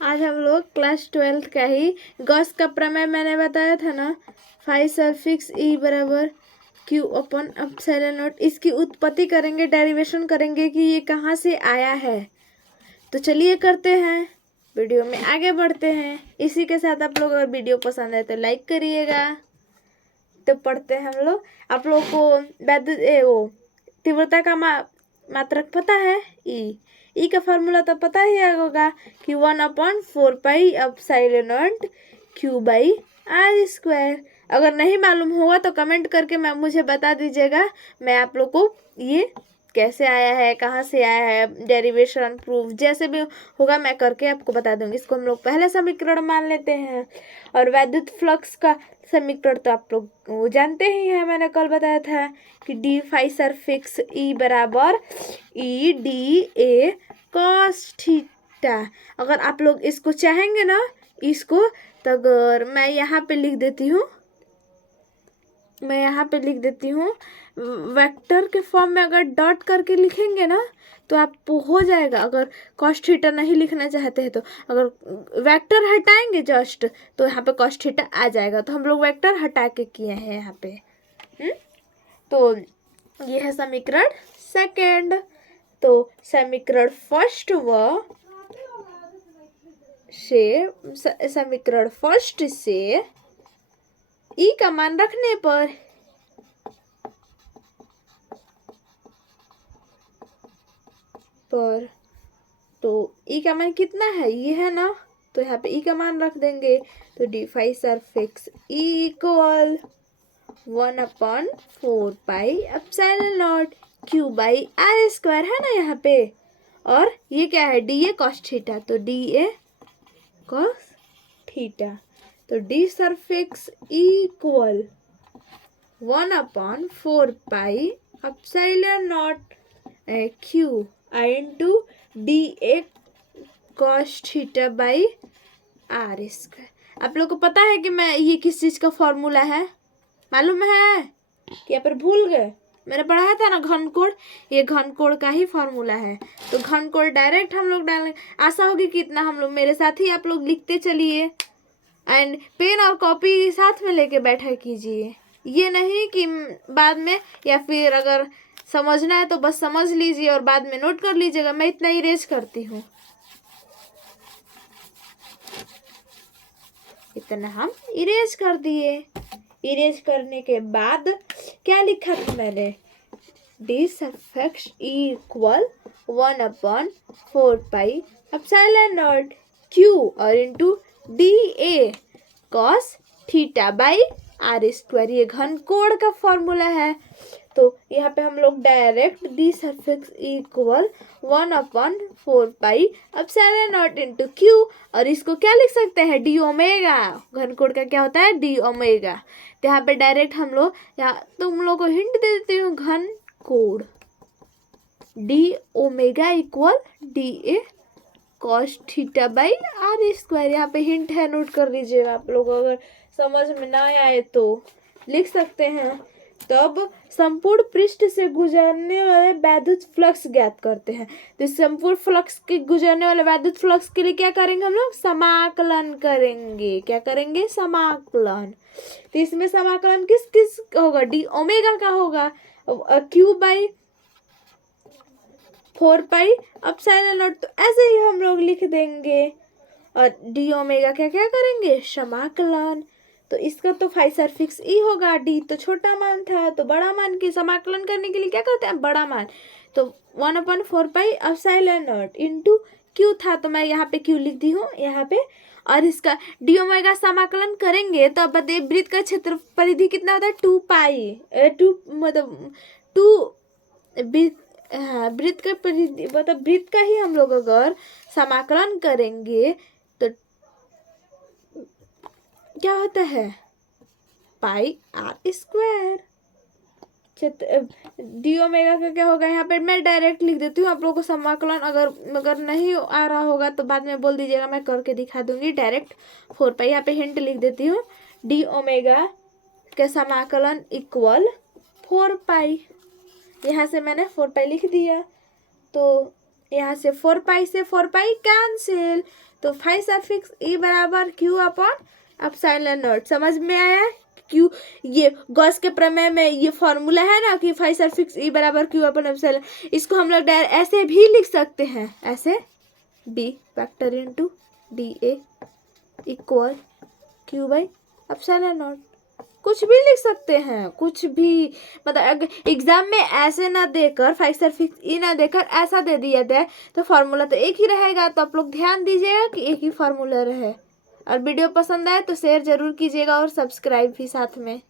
आज हम लोग क्लास 12 का ही गॉस का प्रमेय मैंने बताया था ना, फाइव सफिक्स ई बराबर क्यू अपन एप्सिलॉन नॉट, इसकी उत्पत्ति करेंगे, डेरिवेशन करेंगे कि ये कहाँ से आया है। तो चलिए करते हैं, वीडियो में आगे बढ़ते हैं। इसी के साथ आप लोग अगर वीडियो पसंद है तो लाइक करिएगा। तो पढ़ते हैं हम लोग। आप लोग को वो तीव्रता का मात्रक पता है, ई का फॉर्मूला तो पता ही होगा कि 1/4 pi epsilon not Q by are square. अगर नहीं मालूम होगा तो कमेंट करके मुझे बता दीजिएगा। मैं आप लोग को ये कैसे आया है, कहाँ से आया है, डेरिवेशन प्रूफ जैसे भी होगा मैं करके आपको बता दूंगी। इसको हम लोग पहले समीकरण मान लेते हैं। और वैद्युत फ्लक्स का समीकरण तो आप लोग जानते ही हैं, मैंने कल बताया था कि डी फाई सरफिक्स ई बराबर E D A cos theta. अगर आप लोग इसको चाहेंगे ना, इसको, तो अगर मैं यहाँ पे लिख देती हूँ वेक्टर के फॉर्म में अगर डॉट करके लिखेंगे ना तो आपको हो जाएगा। अगर कॉस थीटा नहीं लिखना चाहते हैं तो अगर वेक्टर हटाएंगे जस्ट तो यहाँ पे कॉस थीटा आ जाएगा। तो हम लोग वेक्टर हटा के किए हैं यहाँ पे। तो ये है समीकरण सेकेंड। तो समीकरण फर्स्ट से ई का मान रखने पर तो ई का मान कितना है, ये है ना, तो यहाँ पे ई का मान रख देंगे। तो D phi suffix E equal 1/4 pi epsilon not Q by are square है ना यहाँ पे। और ये क्या है, डी ए कॉस थीटा, तो डी ए कॉस थीटा। तो D suffix equal 1/4 pi epsilon not Q I into D A cos theta by are square. आप लोग को पता है कि मैं ये किस चीज़ का फॉर्मूला है, मालूम है कि यहाँ पर भूल गए? मैंने पढ़ाया था ना घनकोण, ये घनकोण का ही फॉर्मूला है। तो घनकोण डायरेक्ट हम लोग डालेंगे। आशा होगी कि इतना हम लोग मेरे साथ ही आप लोग लिखते चलिए एंड पेन और कॉपी साथ में लेके बैठा कीजिए। ये नहीं कि बाद में, या फिर अगर समझना है तो बस समझ लीजिए और बाद में नोट कर लीजिएगा। मैं इतना इरेज करती हूँ। इतना हम इरेज कर दिए। इरेज करने के बाद क्या लिखा था मैंने, D suffix equal 1/4 pi epsilon not Q और into D A cos theta by are square. ये घनकोण का फॉर्मूला है। तो यहाँ पे हम लोग direct D suffix equal 1/4 pi epsilon not into Q, और इसको क्या लिख सकते हैं, डी ओमेगा। घनकोण का क्या होता है, डी ओमेगा। तो यहाँ पे डायरेक्ट हम लोग, यहाँ तुम लोग को हिंट दे देती हूँ, घनकोण D omega equal D A cos theta by are square. यहाँ पे हिंट है, नोट कर लीजिएगा। आप लोग अगर समझ में ना आए तो लिख सकते हैं। तब संपूर्ण पृष्ठ से गुजरने वाले वैद्युत फ्लक्स ज्ञात करते हैं। तो संपूर्ण फ्लक्स के गुजरने वाले वैद्युत फ्लक्स के लिए क्या करेंगे हम लोग, समाकलन करेंगे। क्या करेंगे, समाकलन। तो इसमें समाकलन किस किस होगा, डी ओमेगा का होगा, Q by 4 pi epsilon not. तो ऐसे ही हम लोग लिख देंगे। और डी ओमेगा क्या क्या करेंगे, समाकलन। तो इसका तो फाई सरफिक्स ई होगा, डी तो छोटा मान था, तो बड़ा मान की समाकलन करने के लिए क्या करते हैं, बड़ा मान। तो 1/4 pi epsilon not into Q था, तो मैं यहाँ पे क्यू लिख दी हूँ यहाँ पे। और इसका डी ओमेगा समाकलन करेंगे तो अब बताइए वृत्त का क्षेत्र परिधि कितना होता है, 2 पाई, मतलब 2 हाँ, वृत्त का परिधि मतलब वृत्त का ही हम लोग अगर समाकलन करेंगे तो क्या होता है, पाई आर स्क्वायर। डी ओमेगा का क्या होगा, यहाँ पे मैं डायरेक्ट लिख देती हूँ। आप लोगों को समाकलन अगर नहीं आ रहा होगा तो बाद में बोल दीजिएगा, मैं करके दिखा दूंगी। डायरेक्ट 4 पाई, यहाँ पे हिंट लिख देती हूँ, डी ओमेगा के समाकलन इक्वल 4 पाई। यहाँ से मैंने 4 पाई लिख दिया। तो यहाँ से 4 पाई से 4 पाई कैंसिल, तो फाई सफिक्स ई बराबर क्यू अपॉन एप्सिलॉन नॉट। समझ में आया? क्यू, ये गॉस के प्रमेय में ये फॉर्मूला है ना कि फाई सफिक्स ई बराबर क्यू अपॉन एप्सिलॉन, इसको हम लोग ऐसे भी लिख सकते हैं, ऐसे b factor into D a equal q by epsilon nought, कुछ भी लिख सकते हैं, कुछ भी। मतलब एग्जाम में ऐसे ना देकर फाई सफिक्स ई ना देकर ऐसा दे दिया जाए तो फार्मूला तो एक ही रहेगा। तो आप लोग ध्यान दीजिएगा कि एक ही फार्मूला रहे। और वीडियो पसंद आए तो शेयर जरूर कीजिएगा और सब्सक्राइब भी साथ में।